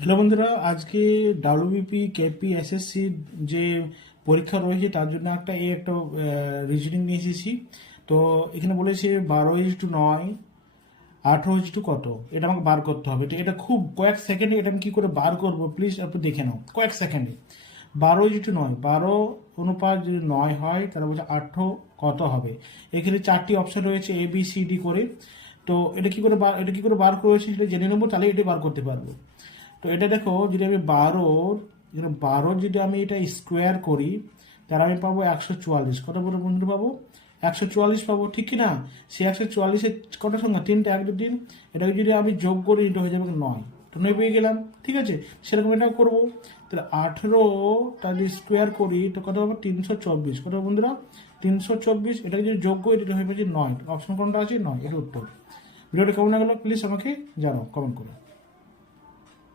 Hello বন্ধুরা, আজকে WBP KP SSC যে পরীক্ষা রয়েছে তার জন্য একটা রিজনিং নিয়ে এসেছি। তো এখানে বলেছে 12:9, 18 কত, এটা আমাকে বার করতে হবে। তো এটা খুব কয়েক সেকেন্ডে এটা আমি কি করে বার করবো প্লিজ আপনি দেখে নাও কয়েক সেকেন্ডে। 12:9, 12 অনুপাত যদি 9 হয় তাহলে বলছে 18 কত হবে। এখানে 4টি অপশন রয়েছে এ বি সি ডি করে। তো এটা কি করে বার করেছি সেটা জেনে নেবো, তাহলে এটা বার করতে পারবো। তো এটা দেখো, যদি আমি 12 যদি আমি এটা স্কোয়ার করি তাহলে আমি পাবো 144। কত বড় বন্ধু পাবো? 144 পাবো, ঠিক কি না? সে 144-এর কটা সংখ্যা? 3টা, 1 2 3। এটাকে যদি আমি যোগ করি এটা হয়ে যাবে 9। তো 9 পেয়ে গেলাম, ঠিক আছে। সেরকম এটা করবো। তাহলে 18টা যদি স্কোয়ার করি তো কত হবে? 324। কত বন্ধুরা? 324। এটাকে যদি যোগ করি এটা হয়ে যাচ্ছে 9। অপশন কোনটা আছে? 9, এর উত্তর। ভিডিওটা কেমন লাগলো প্লিজ আমাকে জানাও কমেন্ট করে।